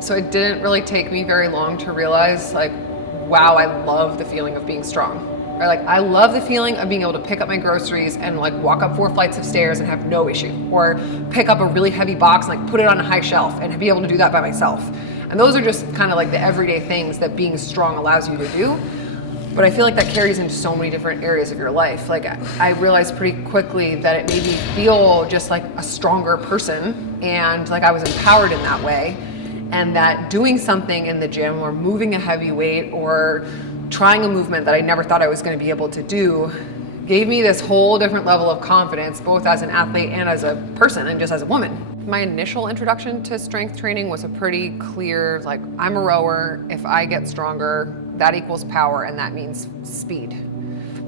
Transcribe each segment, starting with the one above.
So it didn't really take me very long to realize, like, wow, I love the feeling of being strong. Or like, I love the feeling of being able to pick up my groceries and like walk up 4 flights of stairs and have no issue. Or pick up a really heavy box and like put it on a high shelf and be able to do that by myself. And those are just kind of like the everyday things that being strong allows you to do. But I feel like that carries into so many different areas of your life. Like, I realized pretty quickly that it made me feel just like a stronger person, and like I was empowered in that way. And that doing something in the gym or moving a heavy weight or trying a movement that I never thought I was going to be able to do gave me this whole different level of confidence, both as an athlete and as a person and just as a woman. My initial introduction to strength training was a pretty clear, like, I'm a rower. If I get stronger, that equals power, and that means speed.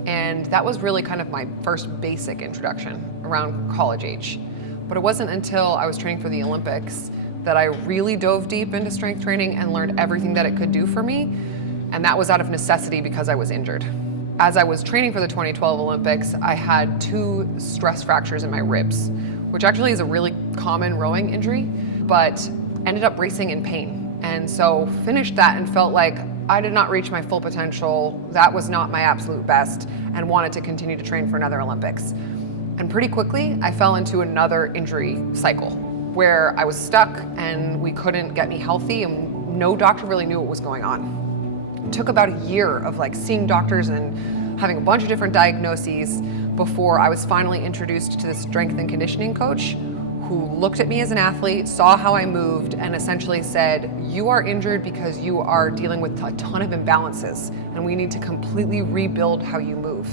And that was really kind of my first basic introduction around college age. But it wasn't until I was training for the Olympics that I really dove deep into strength training and learned everything that it could do for me. And that was out of necessity because I was injured. As I was training for the 2012 Olympics, I had 2 stress fractures in my ribs, which actually is a really common rowing injury, but ended up racing in pain. And so finished that and felt like I did not reach my full potential. That was not my absolute best, and wanted to continue to train for another Olympics. And pretty quickly, I fell into another injury cycle where I was stuck and we couldn't get me healthy, and no doctor really knew what was going on. It took about a year of like seeing doctors and having a bunch of different diagnoses before I was finally introduced to the strength and conditioning coach, who looked at me as an athlete, saw how I moved, and essentially said, you are injured because you are dealing with a ton of imbalances, and we need to completely rebuild how you move.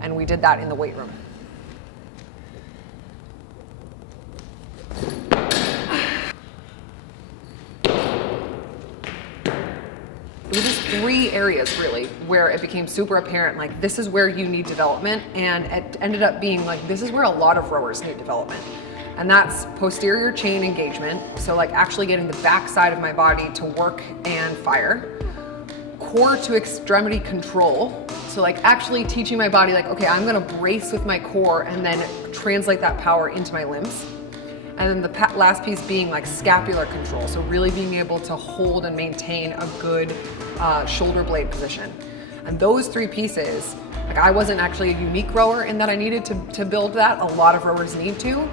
And we did that in the weight room. It was just 3 areas really where it became super apparent, like, this is where you need development, and it ended up being like, this is where a lot of rowers need development. And that's posterior chain engagement, so like actually getting the back side of my body to work and fire. Core to extremity control, so like actually teaching my body like, okay, I'm gonna brace with my core and then translate that power into my limbs. And then the last piece being like scapular control, so really being able to hold and maintain a good shoulder blade position. And those 3 pieces, like, I wasn't actually a unique rower in that I needed to build that. A lot of rowers need to.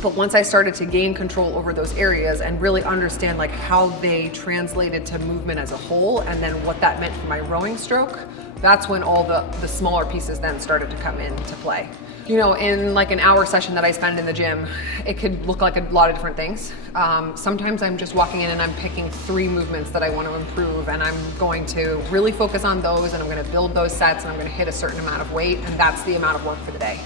But once I started to gain control over those areas and really understand like how they translated to movement as a whole, and then what that meant for my rowing stroke, that's when all the smaller pieces then started to come into play. You know, in like an hour session that I spend in the gym, it could look like a lot of different things. Sometimes I'm just walking in and I'm picking 3 movements that I want to improve, and I'm going to really focus on those, and I'm going to build those sets, and I'm going to hit a certain amount of weight, and that's the amount of work for the day.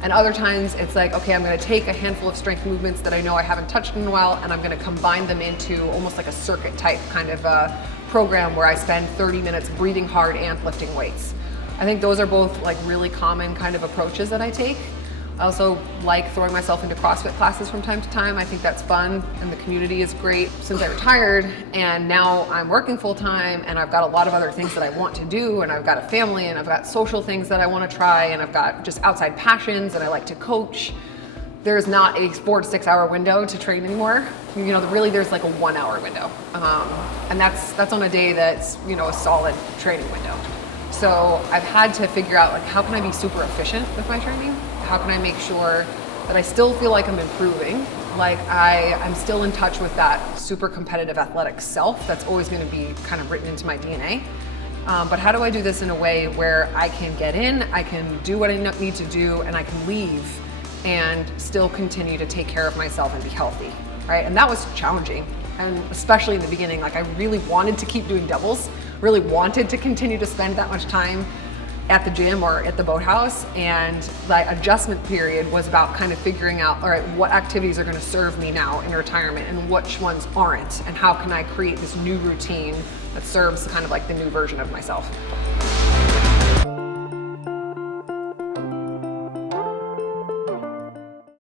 And other times it's like, okay, I'm going to take a handful of strength movements that I know I haven't touched in a while, and I'm going to combine them into almost like a circuit type kind of program where I spend 30 minutes breathing hard and lifting weights. I think those are both like really common kind of approaches that I take. I also like throwing myself into CrossFit classes from time to time. I think that's fun, and the community is great. Since I retired and now I'm working full time, and I've got a lot of other things that I want to do, and I've got a family, and I've got social things that I want to try, and I've got just outside passions, and I like to coach. There's not a 4 to 6 hour window to train anymore. You know, really there's like a 1 hour window. And that's on a day that's, you know, a solid training window. So I've had to figure out, like, how can I be super efficient with my training? How can I make sure that I still feel like I'm improving? Like I'm still in touch with that super competitive athletic self that's always going to be kind of written into my DNA. But how do I do this in a way where I can get in, I can do what I need to do, and I can leave and still continue to take care of myself and be healthy, right? And that was challenging. And especially in the beginning, like, I really wanted to keep doing doubles, really wanted to continue to spend that much time at the gym or at the boathouse. And the adjustment period was about kind of figuring out, all right, what activities are going to serve me now in retirement and which ones aren't, and how can I create this new routine that serves kind of like the new version of myself.